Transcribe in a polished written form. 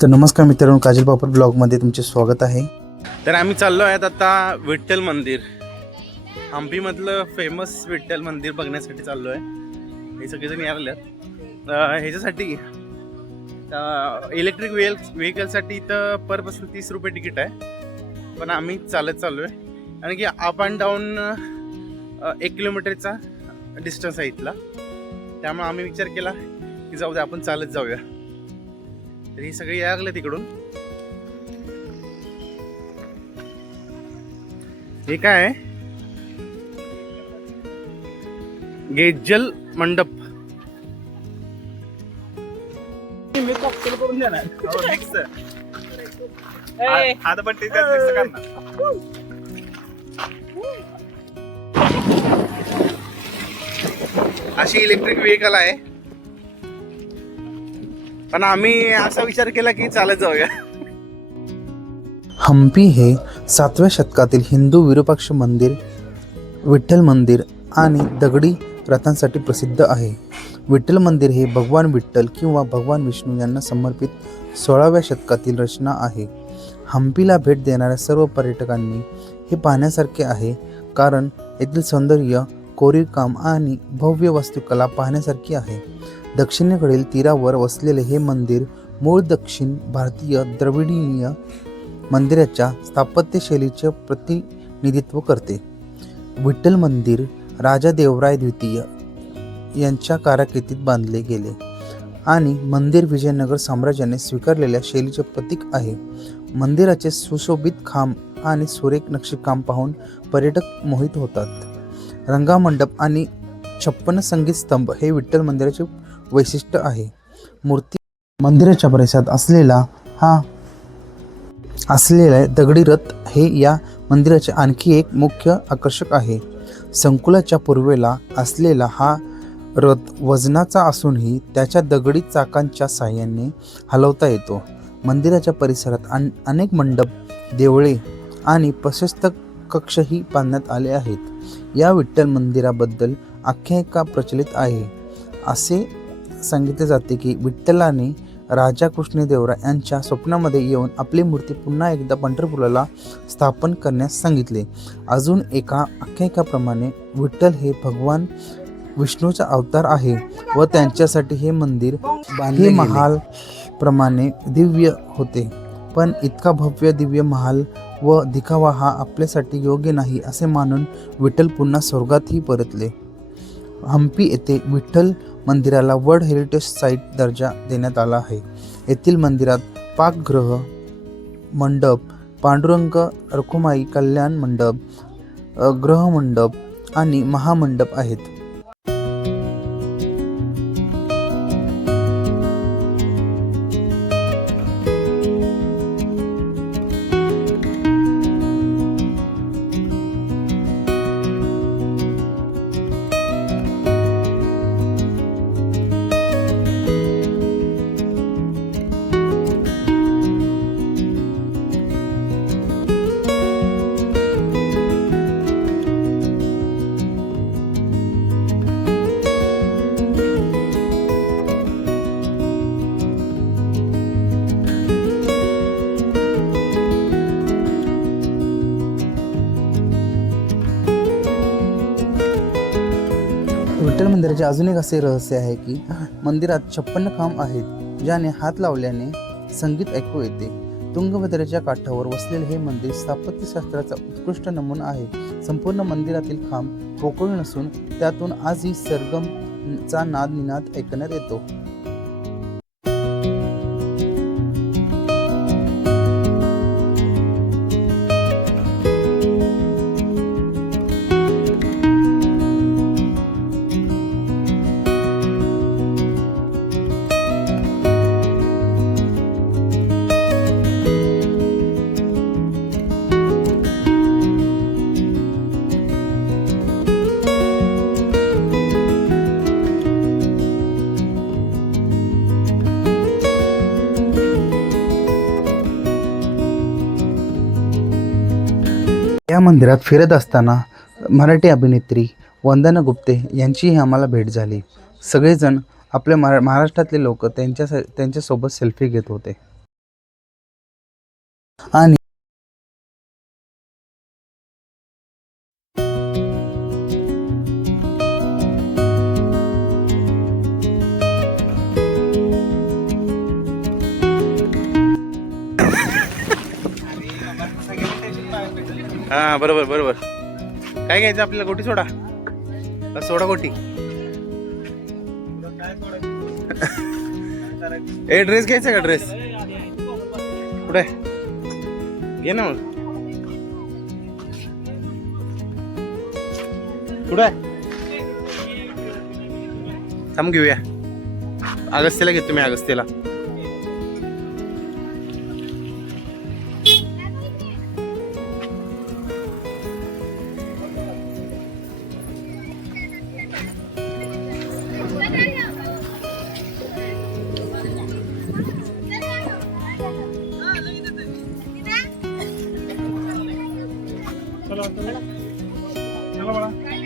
तर नमस्कार मित्रांनो, काजल पापड ब्लॉगमध्ये तुमचे स्वागत आहे। तर आम्ही चाललो आहेत आता विठ्ठल मंदिर, हम्पीमधलं फेमस विठ्ठल मंदिर बघण्यासाठी चाललो आहे। हे सगळेजण यायला ह्याच्यासाठी इलेक्ट्रिक व्हेकलसाठी इथं पर पर्सन 30 रुपये तिकीट आहे, पण आम्ही चालत चाललो आहे कारण की अप अँड डाऊन 1 किलोमीटरचा डिस्टन्स आहे इथला। त्यामुळे आम्ही विचार केला की जाऊ दे, आपण चालत जाऊया। तर ही सगळी यायला लागले तिकडून। हे काय आहे? गेज्जल मंडप। मी कॉकटेल करून देणार। मिक्स आता पण ते मिक्स करणार। अशी इलेक्ट्रिक व्हेकल आहे, पण आम्ही असा विचार केला की चालत जाऊया। हम्पी हे 7व्या शतकातील हिंदू विरूपाक्ष मंदिर, विठ्ठल मंदिर आणि दगडी रथांसाठी प्रसिद्ध आहे। विठ्ठल मंदिर हे भगवान विठ्ठल किंवा भगवान विष्णू यांना समर्पित 16व्या शतकातील रचना आहे। हम्पीला भेट देणाऱ्या सर्व पर्यटकांनी हे पाहण्यासारखे आहे, कारण येथील सौंदर्य, कोरीवकाम आणि भव्य वास्तुकला पाहण्यासारखी आहे। दक्षिणेकडील तीरावर वसलेले हे मंदिर मूळ दक्षिण भारतीय द्रविडीय मंदिराच्या स्थापत्यशैलीचे प्रतिनिधित्व करते। विठ्ठल मंदिर राजा देवराय द्वितीय यांच्या कारकिर्दीत बांधले गेले आणि मंदिर विजयनगर साम्राज्याने स्वीकारलेल्या शैलीचे प्रतीक आहे। मंदिराचे सुशोभित खांब आणि सुरेख नक्षीकाम पाहून पर्यटक मोहित होतात। रंगामंडप आणि 56 संगीत स्तंभ हे विठ्ठल मंदिराचे वैशिष्ट्य आहे। मूर्ती मंदिराच्या परिसरात असलेला दगडी रथ हे या मंदिराचे आणखी एक मुख्य आकर्षक आहे। संकुलाच्या पूर्वेला असलेला हा रथ वजनाचा असूनही त्याच्या दगडी चाकांच्या साहाय्याने हलवता येतो। मंदिराच्या परिसरात अनेक मंडप, देवळे आणि प्रशस्त कक्षही बांधण्यात आले आहेत। या विठ्ठल मंदिराबद्दल आख्यायिका प्रचलित आहे। असे सांगितले जाते की विठ्ठलाने राजा कृष्णदेवराय यांच्या स्वप्नामध्ये येऊन आपली मूर्ती पुन्हा एकदा पंढरपूरला स्थापन करण्यास सांगितले। अजून एका आख्यायिकाप्रमाणे विठ्ठल हे भगवान विष्णूचा अवतार आहे व त्यांच्यासाठी हे मंदिर बांधले महाल प्रमाणे दिव्य होते, पण इतका भव्य दिव्य महाल व दिखावा हा आपल्यासाठी योग्य नाही असे मानून विठ्ठल पुन्हा स्वर्गातही परतले। हम्पी येथे विठ्ठल मंदिराला वर्ल्ड हेरिटेज साईट दर्जा देण्यात आला आहे। येथील मंदिरात पाकगृह, मंडप, पांडुरंग रखुमाई कल्याण मंडप, गृहमंडप आणि महामंडप आहेत। विठ्ठल मंदिराचे अजून एक असे रहस्य आहे की मंदिरात 56 खांब आहेत, ज्याने हात लावल्याने संगीत ऐकू येते। तुंगभद्रेच्या काठावर वसलेले हे मंदिर स्थापत्यशास्त्राचा उत्कृष्ट नमुना आहे। संपूर्ण मंदिरातील खांब पोकळ नसून त्यातून आजही सरगमचा निनाद ऐकण्यात येतो। या मंदिरात फिरत असताना मराठी अभिनेत्री वंदना गुप्ते यांचीही आम्हाला भेट झाली। सगळेजण आपल्या महाराष्ट्रातले लोक त्यांच्यासोबत सेल्फी घेत होते। आणि हा बरोबर बरोबर. काय घ्यायचं आपल्याला? गोटी सोडा का सोडा गोटी? ए ड्रेस घ्यायचा का? ड्रेस कुठे घे ना मग. कुठे थांब घेऊया. अगस्त्यला घेतो मी, अगस्त्यला. चला चला चला बाळा.